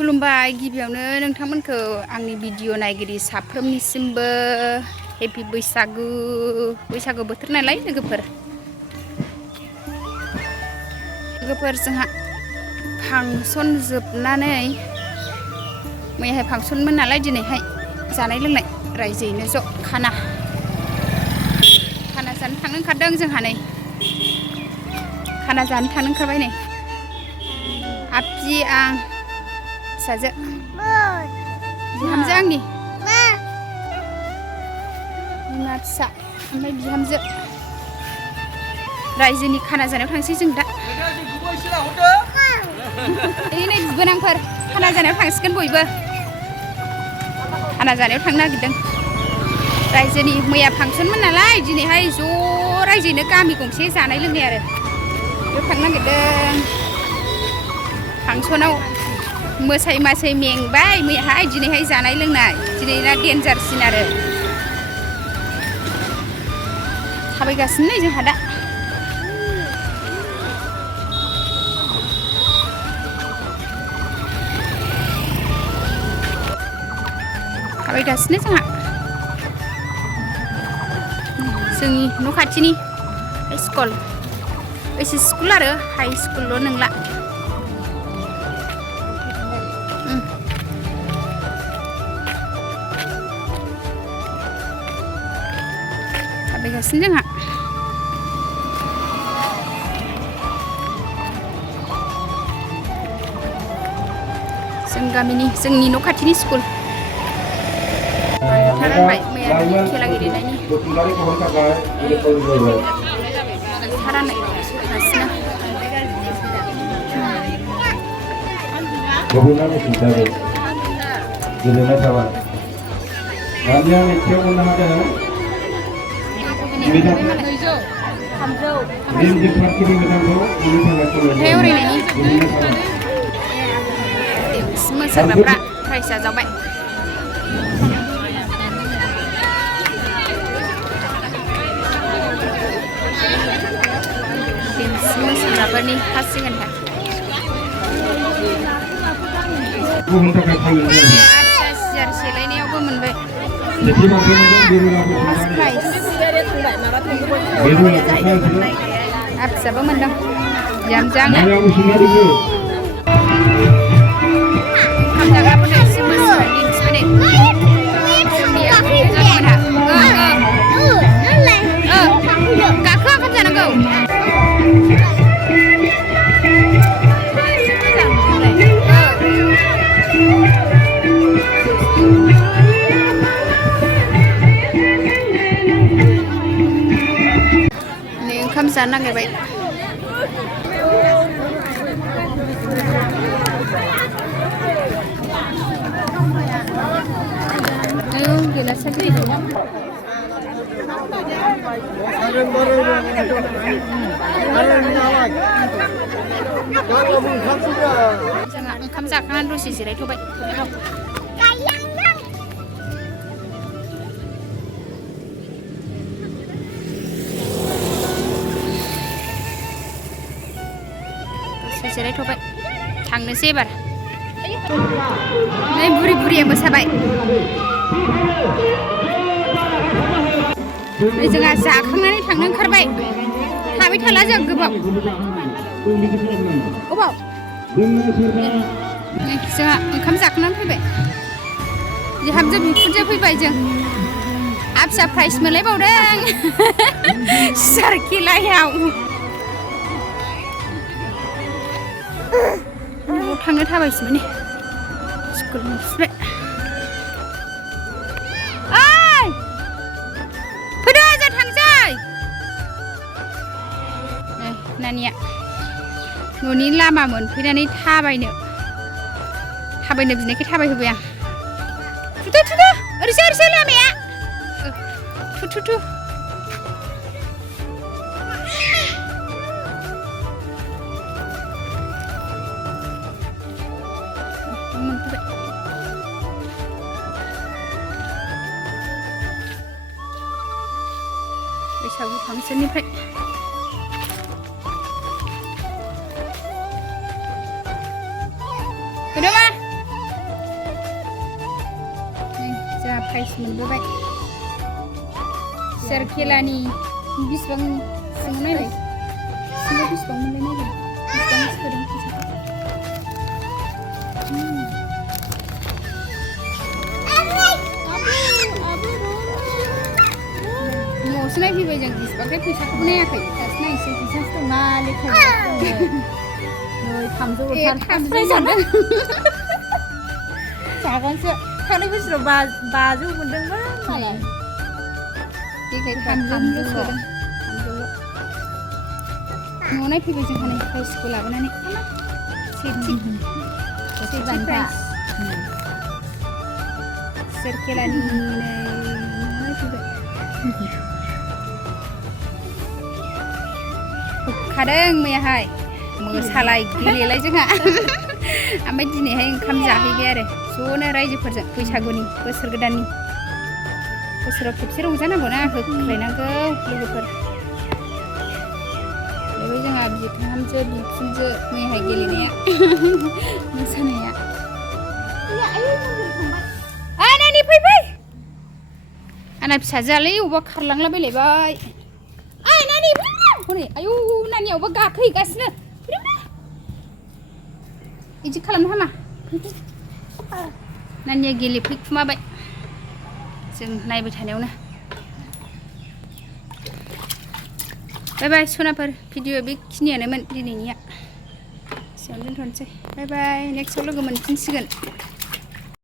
खुलुमबाय गिबियावनो नोंथांमोनखौ आंनि भिडिअ नायगिरि साफ्रोमनिसिमबो हेपि बैसागु बोथोर नालाय लोगोफोर जोंहा फांसन जोबनानै मैयाहाय फांसनमोन नालाय दिनैहाय जानाय लोंनाय रायजोयैनो ज' खाना जानो थांनो ओंखारदों जोंहा नै खाना जानो थांनो ओंखारबाय नै आफि आं फिसाजो बिहामजो आंनि बिमा फिसा ओमफ्राय बिहामजो रायजोनि खाना जानायाव थांसै जों दा नै बिबोनांफोर खाना जानायाव थांसिगोन बयबो खाना जानायाव थांनो नागिरदों रायजोनि मैया फांसनमोन नालाय दिनैहाय ज' रायजोयैनो गामि गंसे जानाय लोंनाय आरो बेयाव थांनो नागिरदों फांसनाव मोसायै मासायै मेंबाय मैयाहाय दिनैहाय जानाय लोंनाय दिनैना डेन्जारसिन आरो थाबायगासिनो नै जोंहा दा थाबायगासिनो जोंहा जोंनि न' खाथिनि स्कुल स्कुल आरो हाइ स्कुलल' नंला थाबायगासिनो जोंहा जों गामिनि जोंनि न' खाथिनि स्कुल रानबाय मैया खेला गेलेनायनि मोसाग्राफ्रा प्राइजआ जाबाय मोसाग्राफोरनि फार्स्ट सेकेन्ड सियार सेलायनायावबो मोनबाय फिसाबो मोनदों बिहामजो आंना ओंखाम जाग्राफोरनो एसे मोसानानै दिन्थिबाय गाखो ओंखाम जानांगौ ओंखाम जानो नागिरबाय गैला साख्रि जोंहा ओंखाम जाखांनानै दसे जिरायथ'बाय जिरायथ'बाय थांनोसै एबार नै बुरिया मोसाबाय जोंहा जाखांनानै थांनो ओंखारबाय थाबाय थाला जों गोबाव जोंहा ओंखाम जाखांनानै फैबाय बिहामजो बिखुनजो फैबाय जों फिसा प्राइज मोनलायबावदों सियार खेलायाव थांनो थाबायसिबाय नै स्कुल मोनफिबाय फैदो जों थांसै नानिया न'नि लामा मोनफैनानै थाबायनो बिनायखाय थाबायहोबाय आं थुदो ओरैसो लामाया थु बैसागु फांसननिफ्राय फैदो मा प्राइज मोनबोबाय सोर खेलानि बिसिबां सिङाव नायलाय सिङाव बिसिबां मोनलाय नायलाय बिसिबां सोदों फैसाखौ न'आवसो नायफैबाय जों बिसिबांथाय फैसाखौबो नायाखै दासो नायसै फैसासो दंना लेखा नै 300 सानदों जागोनसो थांनाय बोसोराव 500 मोनदोंमोन मालाय देग्लाय 300ल' सोदों 300ल' न'आव नायफैबाय जोंहा नै प्राइजखौ लाबोनानै सेथि बान्था सोर खेलानि न'आव नायफैबाय होखादों मैयाहाय मोसालाय गेलेलाय जोंहा ओमफ्राय दिनैहाय ओंखाम जाहैबाय आरो ज'नो रायजोफोरजों बैसागुनि बोसोर गोदाननि बोसोराव खेबसे रंजानांगौना होख्लायनांगौ लोगोफोर बेबो जोंहा बिहामजो बिखुनजो मैयाहाय गेलेनाया मोसानाया नानि फैबाय आंना फिसाजोआलाय अबावबा खारलांलाबायलायबाय नानि हनै आयौ नानिया अबावबा गाखोहैगासिनो बिदि खालामनो हामा नानिया गेलेफैखुमाबाय जों नायबाय थानायावनो बाय बाय सनाफोर भिडिअ बेखिनियानोमोन दिनैनिया एसेयावनो दोनथ'नोसै बाय बाय नेक्स्टआव लोगो मोनफिनसिगोन